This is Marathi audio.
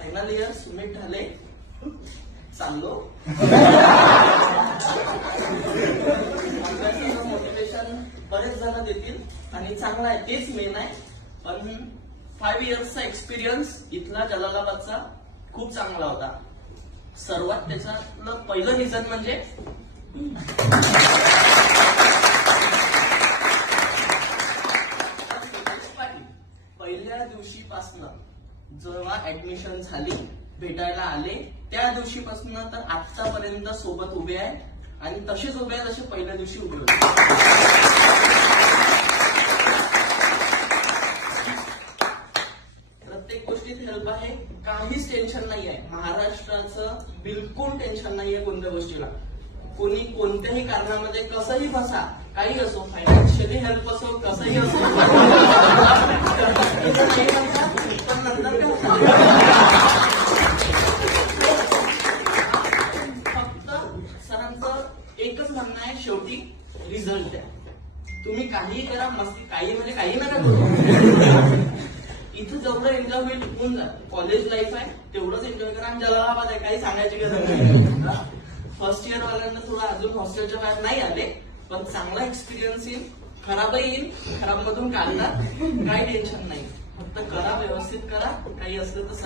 फायनल इयर सबमिट झाले, चाललो. मोटिवेशन बरेच जण देतील आणि चांगला आहे, तेच मेन आहे. पण 5 इयर्सचा एक्सपिरियन्स इथला जलालाबादचा खूप चांगला होता. सर्वात त्याच्यातलं पहिलं रिझन म्हणजे पहिल्या दिवशीपासनं जेव्हा ऍडमिशन झाली, भेटायला आले, त्या दिवशीपासून तर आजच्यापर्यंत सोबत उभे आहे आणि तसेच उभे आहे जसे पहिल्या दिवशी उभे होते. प्रत्येक गोष्टीत हेल्प आहे, काहीच टेन्शन नाही आहे. महाराष्ट्राचं बिलकुल टेन्शन नाहीये कोणत्या गोष्टीला. कोणी कोणत्याही कारणामध्ये कसंही फसा, काही असो, फायनान्शियली हेल्प असो, कसंही असो, पण नंतर फक्त सरांचं एकच म्हणणं आहे, शेवटी रिझल्ट द्या. तुम्ही काही करा, मस्ती काही म्हणजे काही नका करू. इथं जेवढं एन्जॉय होईल होऊन जा. कॉलेज लाईफ आहे तेवढंच एन्जॉय करा. आणि जलालाबाद आहे, काही सांगायची गरज नाही. फर्स्ट इयर वाल्यांना थोडं अजून हॉस्टेलच्या बाहेर नाही आले, पण चांगला एक्सपिरियन्स येईल. खराबही येईल, खराब मधून काढणार, काही टेन्शन नाही. फक्त करा, व्यवस्थित करा. काही असलं तर